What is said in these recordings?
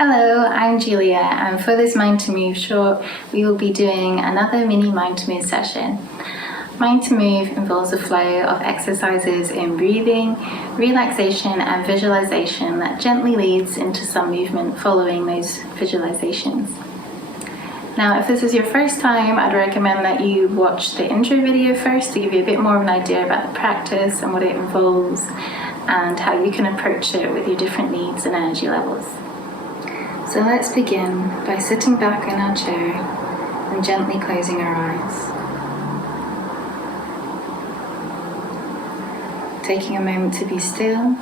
Hello, I'm Julia, and for this Mind to Move short, we will be doing another mini Mind to Move session. Mind to Move involves a flow of exercises in breathing, relaxation and visualization that gently leads into some movement following those visualizations. Now, if this is your first time, I'd recommend that you watch the intro video first to give you a bit more of an idea about the practice and what it involves and how you can approach it with your different needs and energy levels. So let's begin by sitting back in our chair and gently closing our eyes. Taking a moment to be still.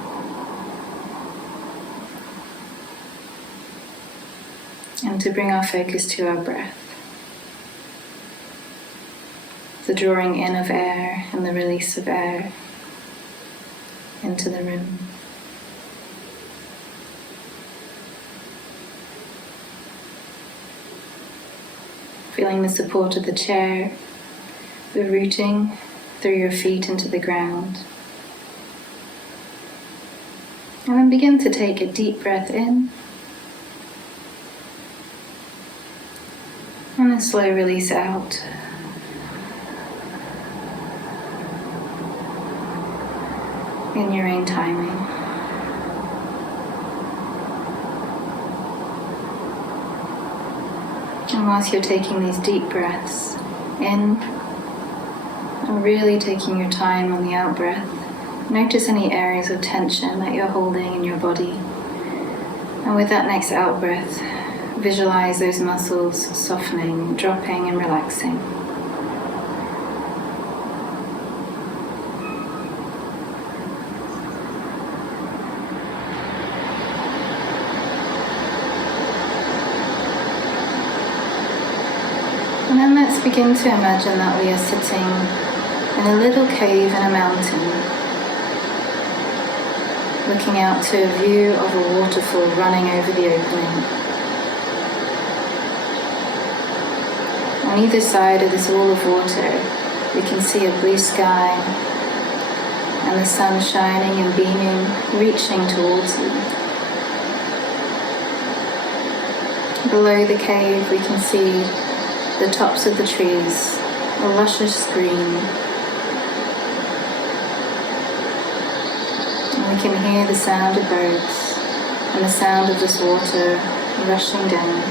And to bring our focus to our breath. The drawing in of air and the release of air into the room. Feeling the support of the chair, the rooting through your feet into the ground. And then begin to take a deep breath in. And a slow release out. In your own timing. And whilst you're taking these deep breaths in, and really taking your time on the out breath, notice any areas of tension that you're holding in your body. And with that next out breath, visualize those muscles softening, dropping and relaxing. And then let's begin to imagine that we are sitting in a little cave in a mountain, looking out to a view of a waterfall running over the opening. On either side of this wall of water, we can see a blue sky and the sun shining and beaming, reaching towards you. Below the cave, we can see the tops of the trees, a luscious green. And we can hear the sound of birds and the sound of this water rushing down.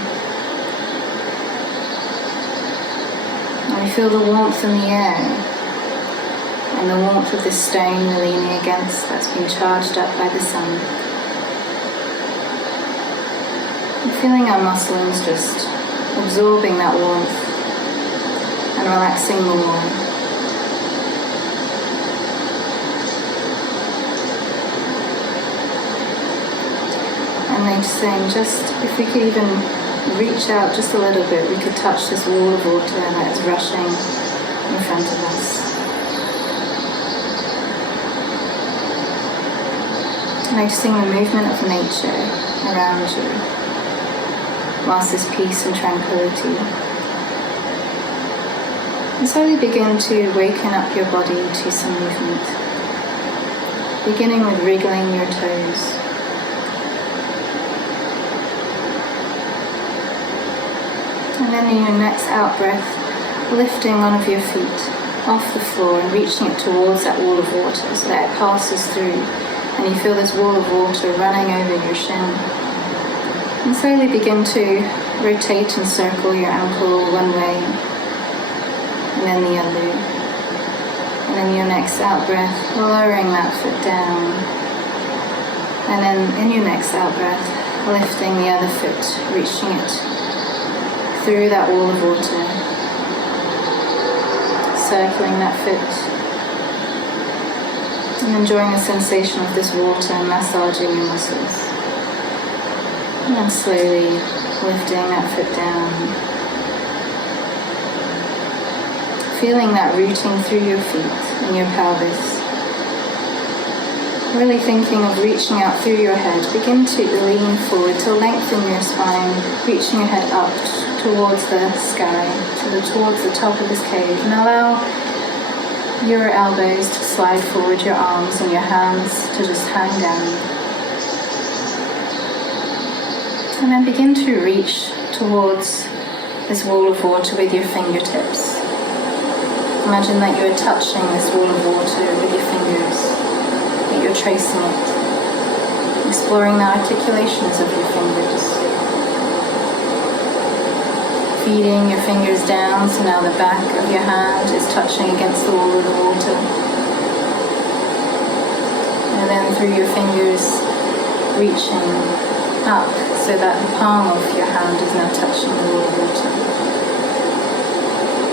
And we feel the warmth in the air and the warmth of this stone we're leaning against that's been charged up by the sun. And feeling our muscles just absorbing that warmth and relaxing more. And noticing just if we could even reach out just a little bit, we could touch this wall of water that is rushing in front of us. Noticing the movement of nature around you. Whilst there's peace and tranquility. And slowly begin to waken up your body to some movement. Beginning with wriggling your toes. And then in your next out breath, lifting one of your feet off the floor and reaching it towards that wall of water so that it passes through and you feel this wall of water running over your shin. And slowly begin to rotate and circle your ankle one way and then the other. And then your next out breath, lowering that foot down. And then in your next out breath, lifting the other foot, reaching it through that wall of water. Circling that foot. And enjoying the sensation of this water massaging your muscles. And then slowly lifting that foot down. Feeling that rooting through your feet and your pelvis. Really thinking of reaching out through your head. Begin to lean forward to lengthen your spine, reaching your head up towards the sky, towards the top of this cave. And allow your elbows to slide forward, your arms and your hands to just hang down. And then begin to reach towards this wall of water with your fingertips. Imagine that you are touching this wall of water with your fingers, that you're tracing it, exploring the articulations of your fingers. Feeding your fingers down, so now the back of your hand is touching against the wall of the water. And then through your fingers, reaching up so that the palm of your hand is now touching the wall of water.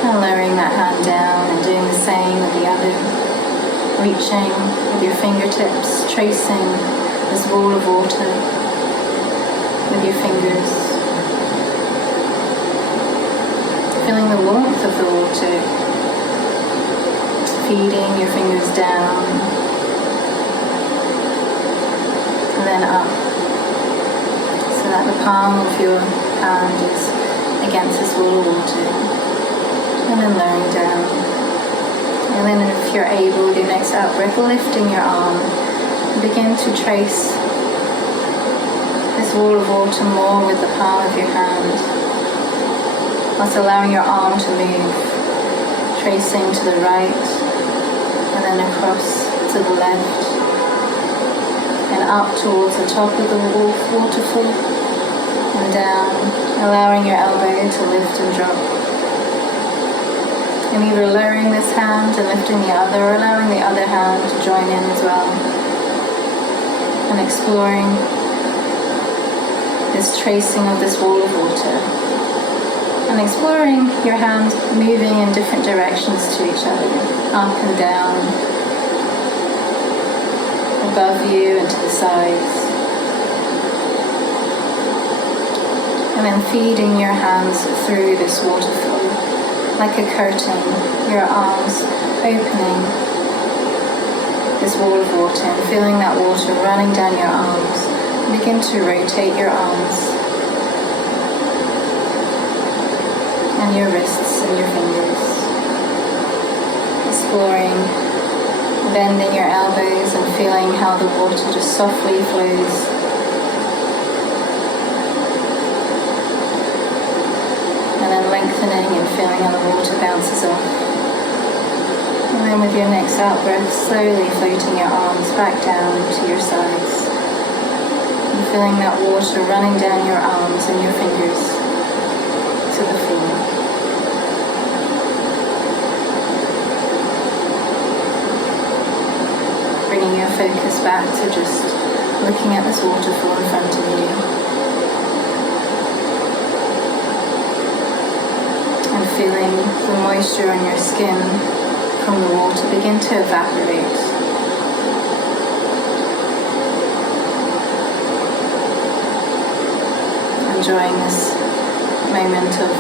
And lowering that hand down and doing the same with the other. Reaching with your fingertips, tracing this wall of water with your fingers. Feeling the warmth of the water, feeding your fingers down, and then up, so that the palm of your hand is against this wall of water, and then lowering down. And then if you're able, with your next out breath, lifting your arm, begin to trace this wall of water more with the palm of your hand. Also allowing your arm to move, tracing to the right, and then across to the left, and up towards the top of the waterfall, and down, allowing your elbow to lift and drop. And either lowering this hand and lifting the other, or allowing the other hand to join in as well. And exploring this tracing of this wall of water. And exploring your hands moving in different directions to each other, up and down, above you and to the sides. And then feeding your hands through this waterfall, like a curtain, your arms opening this wall of water and feeling that water running down your arms. Begin to rotate your arms. And your wrists and your fingers. Exploring, bending your elbows and feeling how the water just softly flows. And then lengthening and feeling how the water bounces off. And then with your next out breath, slowly floating your arms back down to your sides. And feeling that water running down your arms and your fingers to the floor. Bringing your focus back to just looking at this waterfall in front of you. And feeling the moisture on your skin from the water begin to evaporate. Enjoying this moment of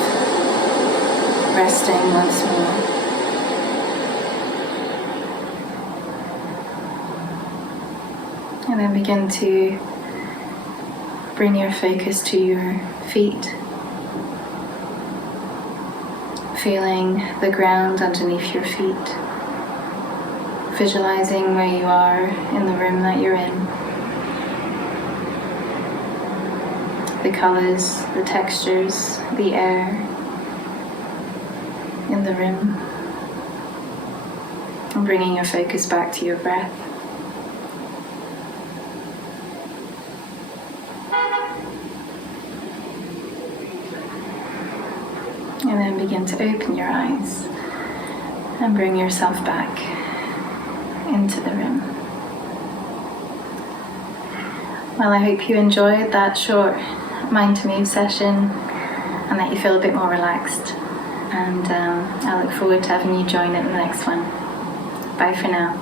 resting once more. And then begin to bring your focus to your feet, feeling the ground underneath your feet, visualizing where you are in the room that you're in, the colors, the textures, the air in the room, and bringing your focus back to your breath. And then begin to open your eyes and bring yourself back into the room. Well, I hope you enjoyed that short Mind to Move session and that you feel a bit more relaxed. And I look forward to having you join in the next one. Bye for now.